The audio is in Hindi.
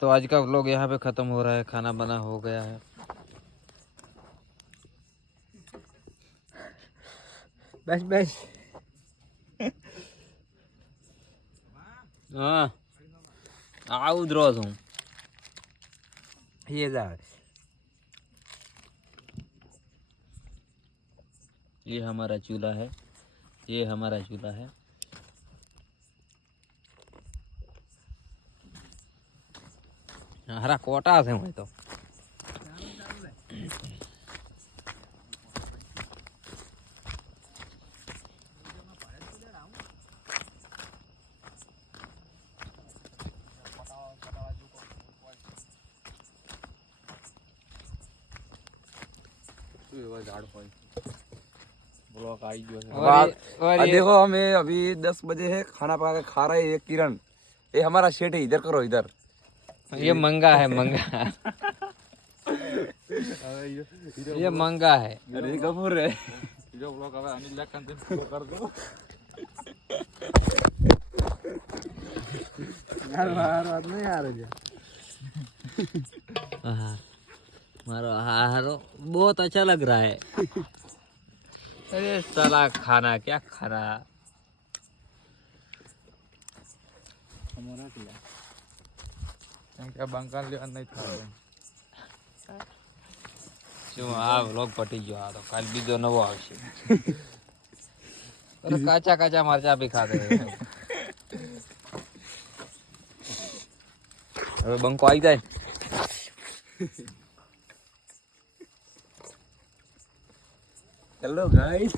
तो आज का व्लॉग यहाँ पे ख़त्म हो रहा है। खाना बना हो गया है। बस बस हाँ आऊँ रोज हूँ ये जा ये हमारा चूल्हा है। ये हमारा चूल्हा है। हरा कोटा से मैं तो देखो हमें अभी 10 बजे है, खाना पका के खा रहे हैं। ये किरण, ये हमारा शेठ है। इधर करो, इधर। ये मंगा है मंगा ये मंगा है। अरे गफूर है। मारो हारो बहुत अच्छा लग रहा है। अरे साला खाना क्या खाना બંગાળ લેવા નહીં થાય શું આ વ્લોગ પટી ગયો। આ તો કાલ બીજો નવો આવશે। અરે કાચા કાચા મરચા બી ખાતે હવે બંકો આવી જાય। Hello guys.